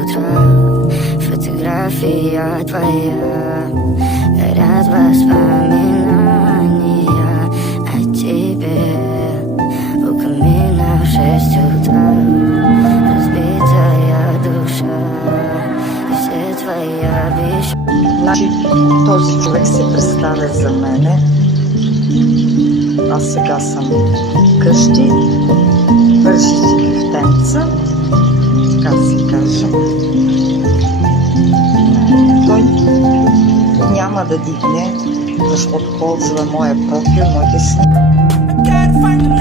утро. Фотография твоя горят воспоминания о тебе. У камина в 6 утра разбитая душа и все твои обещания. Значи този човек се представя за мене. Аз сега съм къщи, върши си кефтенца, така да се каже. Той няма да дигне, защото ползва моя профил, моите снимки.